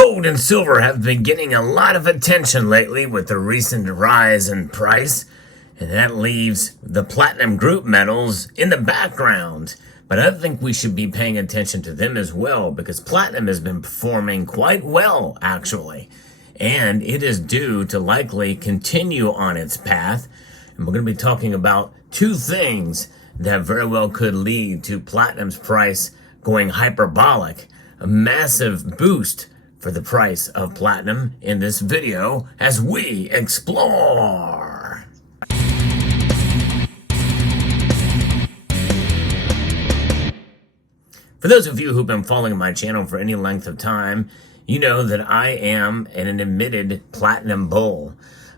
Gold and silver have been getting a lot of attention lately with the recent rise in price, and that leaves the platinum group metals in the background. But I think we should be paying attention to them as well, because platinum has been performing quite well, actually. And it is due to likely continue on its path. And we're going to be talking about two things that very well could lead to platinum's price going hyperbolic. A massive boost for the price of platinum in this video as we explore. For those of you who've been following my channel for any length of time, you know that I am an admitted platinum bull.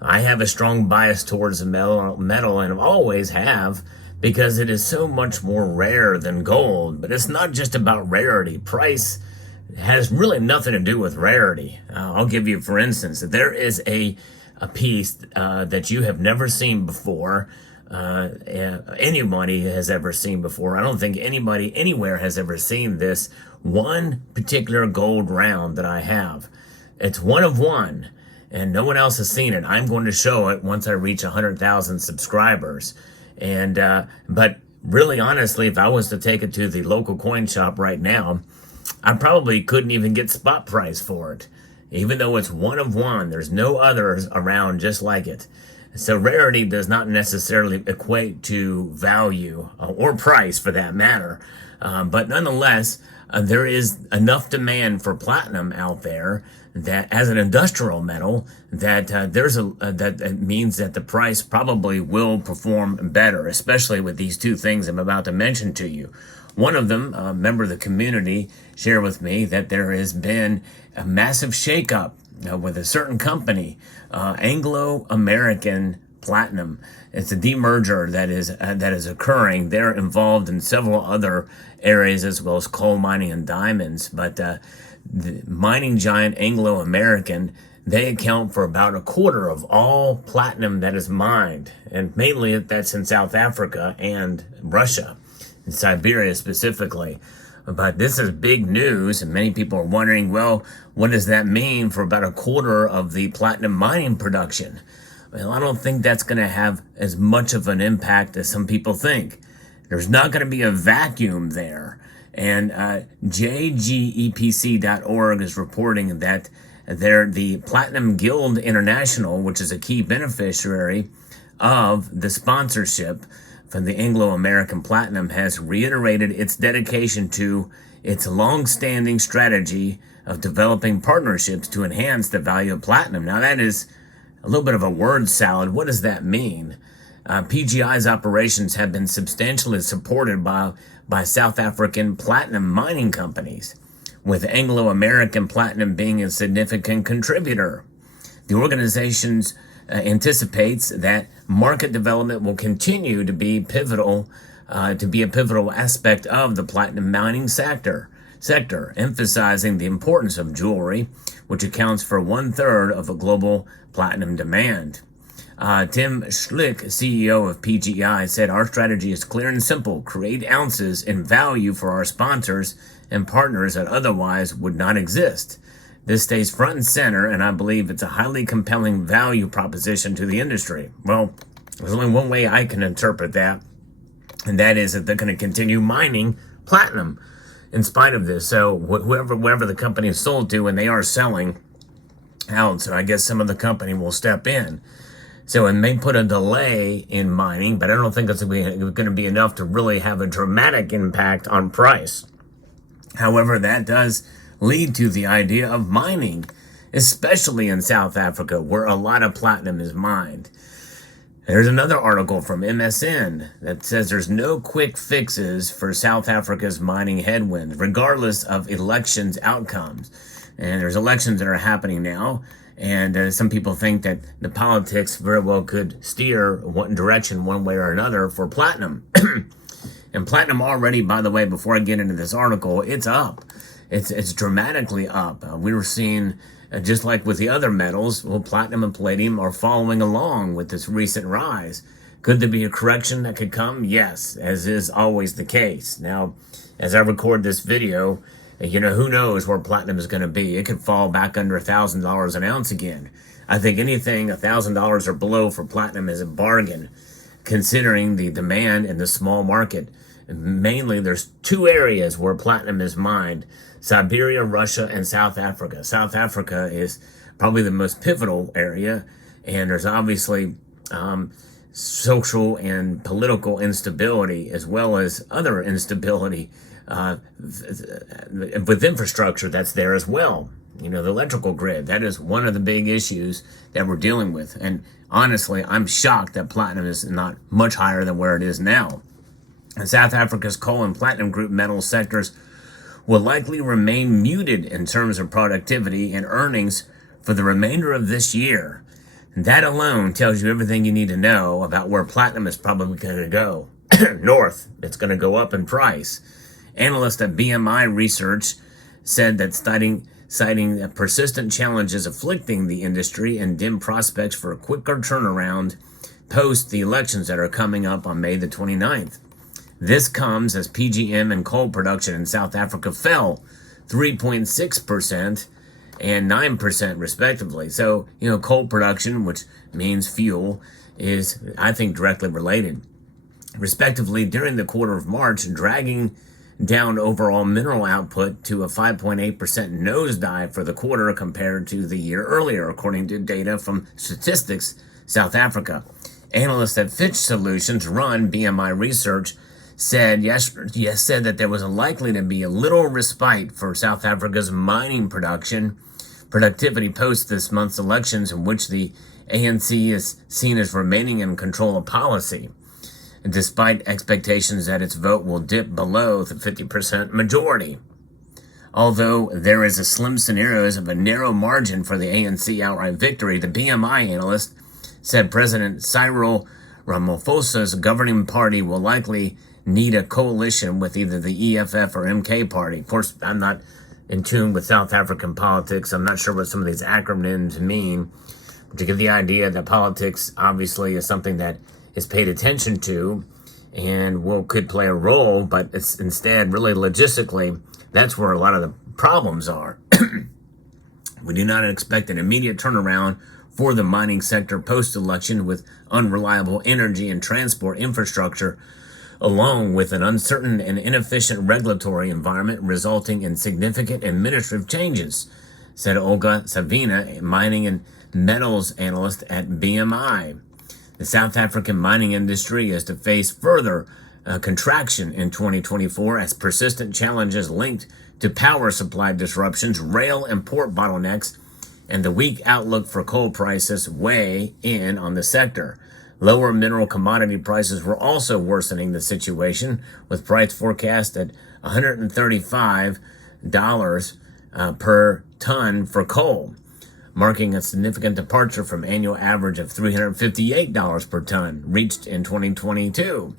I have a strong bias towards the metal and always have, because it is so much more rare than gold. But it's not just about rarity. Price has really nothing to do with rarity. I'll give you, for instance, that there is a piece that you have never seen before, anybody has ever seen before. I don't think anybody anywhere has ever seen this one particular gold round that I have. It's one of one, and no one else has seen it. I'm going to show it once I reach 100,000 subscribers. And but really, honestly, if I was to take it to the local coin shop right now, I probably couldn't even get spot price for it. Even though it's one of one, there's no others around just like it. So rarity does not necessarily equate to value or price for that matter. But nonetheless, there is enough demand for platinum out there that as an industrial metal that that means that the price probably will perform better, especially with these two things I'm about to mention to you. One of them, a member of the community, shared with me that there has been a massive shakeup with a certain company, Anglo American Platinum. It's a demerger that is occurring. They're involved in several other areas as well as coal mining and diamonds. But the mining giant Anglo American, they account for about a quarter of all platinum that is mined, and mainly that's in South Africa and Russia. In Siberia specifically. But this is big news, and many people are wondering, well, what does that mean for about a quarter of the platinum mining production? Well, I don't think that's going to have as much of an impact as some people think. There's not going to be a vacuum there. And jgepc.org is reporting that the Platinum Guild International, which is a key beneficiary of the sponsorship from the Anglo American Platinum, has reiterated its dedication to its long-standing strategy of developing partnerships to enhance the value of platinum. Now, that is a little bit of a word salad. What does that mean? PGI's operations have been substantially supported by South African platinum mining companies, with Anglo American Platinum being a significant contributor. The organization's anticipates that market development will continue to be a pivotal aspect of the platinum mining sector, emphasizing the importance of jewelry, which accounts for 1/3 of a global platinum demand. Tim Schlick, CEO of PGI, said, "Our strategy is clear and simple: create ounces in value for our sponsors and partners that otherwise would not exist. This stays front and center, and I believe it's a highly compelling value proposition to the industry." Well, there's only one way I can interpret that, and that is that they're going to continue mining platinum in spite of this. So whoever the company is sold to, and they are selling out, so I guess some of the company will step in. So it may put a delay in mining, but I don't think it's going to be enough to really have a dramatic impact on price. However, that does lead to the idea of mining, especially in South Africa, where a lot of platinum is mined. There's another article from MSN that says there's no quick fixes for South Africa's mining headwinds, regardless of elections outcomes. And there's elections that are happening now, and some people think that the politics very well could steer one direction one way or another for platinum. And platinum already, by the way, before I get into this article, it's up. It's dramatically up. We were seeing, just like with the other metals, well, platinum and palladium are following along with this recent rise. Could there be a correction that could come? Yes, as is always the case. Now, as I record this video, Who knows where platinum is going to be? It could fall back under $1,000 an ounce again. I think anything $1,000 or below for platinum is a bargain, considering the demand in the small market. And mainly, there's two areas where platinum is mined: Siberia, Russia, and South Africa. South Africa is probably the most pivotal area, and there's obviously social and political instability, as well as other instability with infrastructure that's there as well. The electrical grid, that is one of the big issues that we're dealing with. And honestly, I'm shocked that platinum is not much higher than where it is now. And South Africa's coal and platinum group metal sectors will likely remain muted in terms of productivity and earnings for the remainder of this year. And that alone tells you everything you need to know about where platinum is probably going to go. North, it's going to go up in price. Analysts at BMI Research said that citing persistent challenges afflicting the industry and dim prospects for a quicker turnaround post the elections that are coming up on May the 29th. This comes as PGM and coal production in South Africa fell 3.6% and 9% respectively. So, coal production, which means fuel, is, I think, directly related. Respectively, during the quarter of March, dragging down overall mineral output to a 5.8% nosedive for the quarter compared to the year earlier, according to data from Statistics South Africa. Analysts at Fitch Solutions run BMI Research said that there was likely to be a little respite for South Africa's mining productivity post this month's elections, in which the ANC is seen as remaining in control of policy, despite expectations that its vote will dip below the 50% majority. Although there is a slim scenario of a narrow margin for the ANC outright victory, the BMI analyst said President Cyril Ramaphosa's governing party will likely need a coalition with either the EFF or MK party. Of course, I'm not in tune with South African politics. I'm not sure what some of these acronyms mean. But you get the idea that politics obviously is something that is paid attention to and could play a role, but it's instead really logistically, that's where a lot of the problems are. We do not expect an immediate turnaround for the mining sector post-election, with unreliable energy and transport infrastructure, along with an uncertain and inefficient regulatory environment resulting in significant administrative changes, said Olga Savina, mining and metals analyst at BMI. The South African mining industry is to face further contraction in 2024 as persistent challenges linked to power supply disruptions, rail and port bottlenecks, and the weak outlook for coal prices weigh in on the sector. Lower mineral commodity prices were also worsening the situation, with price forecast at $135 per ton for coal, marking a significant departure from annual average of $358 per ton reached in 2022.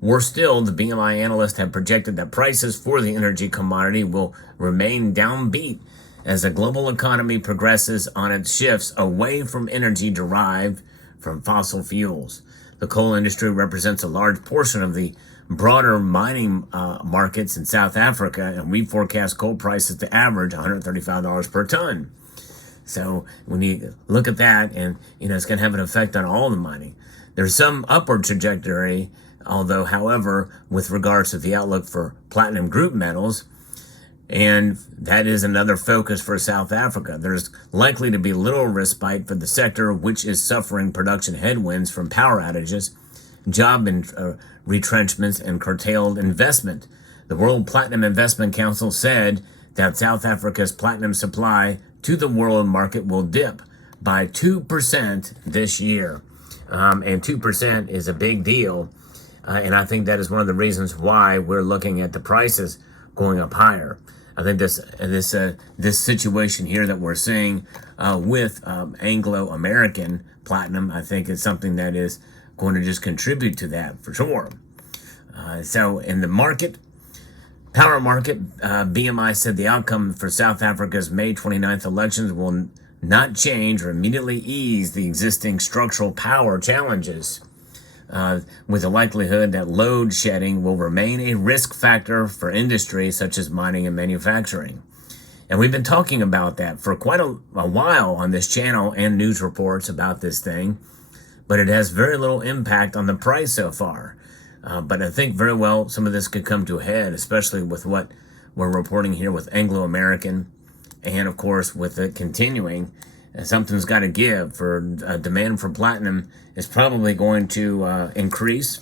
Worse still, the BMI analysts have projected that prices for the energy commodity will remain downbeat as the global economy progresses on its shifts away from energy derived from fossil fuels. The coal industry represents a large portion of the broader mining markets in South Africa, and we forecast coal prices to average $135 per ton. So when you look at that, and it's going to have an effect on all the mining. There's some upward trajectory, although, however, with regards to the outlook for platinum group metals, and that is another focus for South Africa. There's likely to be little respite for the sector, which is suffering production headwinds from power outages, job retrenchments, and curtailed investment. The World Platinum Investment Council said that South Africa's platinum supply to the world market will dip by 2% this year. And 2% is a big deal. And I think that is one of the reasons why we're looking at the prices going up higher. I think this situation here that we're seeing with Anglo American platinum, I think is something that is going to just contribute to that for sure. So in the market, power market, BMI said the outcome for South Africa's May 29th elections will not change or immediately ease the existing structural power challenges. with the likelihood that load shedding will remain a risk factor for industries such as mining and manufacturing. And we've been talking about that for quite a while on this channel and news reports about this thing, but it has very little impact on the price so far. But I think very well some of this could come to a head, especially with what we're reporting here with Anglo American, and of course with it continuing. Something's got to give. For demand for platinum is probably going to increase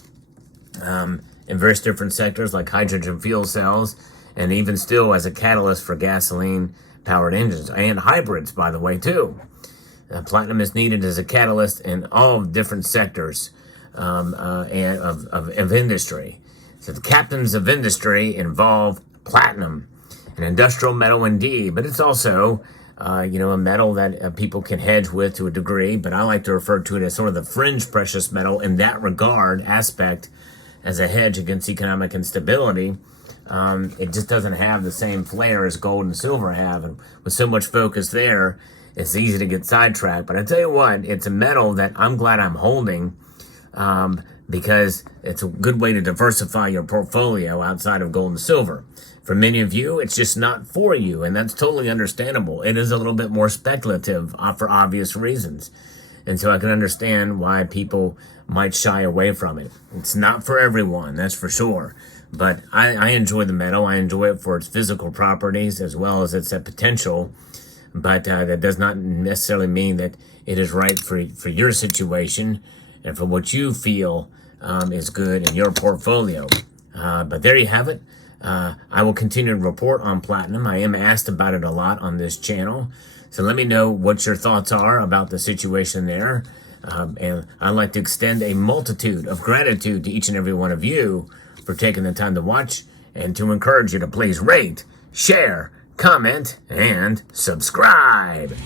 in various different sectors like hydrogen fuel cells, and even still as a catalyst for gasoline-powered engines and hybrids, by the way, too. Platinum is needed as a catalyst in all different sectors of industry. So the captains of industry involve platinum, an industrial metal indeed, but it's also a metal that people can hedge with to a degree, but I like to refer to it as sort of the fringe precious metal in that regard aspect as a hedge against economic instability. It just doesn't have the same flair as gold and silver have, and with so much focus there, it's easy to get sidetracked. But I tell you what, it's a metal that I'm glad I'm holding because it's a good way to diversify your portfolio outside of gold and silver. For many of you, it's just not for you, and that's totally understandable. It is a little bit more speculative for obvious reasons. And so I can understand why people might shy away from it. It's not for everyone, that's for sure. But I enjoy the metal. I enjoy it for its physical properties as well as its potential. But that does not necessarily mean that it is right for your situation and for what you feel is good in your portfolio. But there you have it. I will continue to report on platinum. I am asked about it a lot on this channel. So let me know what your thoughts are about the situation there. And I'd like to extend a multitude of gratitude to each and every one of you for taking the time to watch, and to encourage you to please rate, share, comment, and subscribe.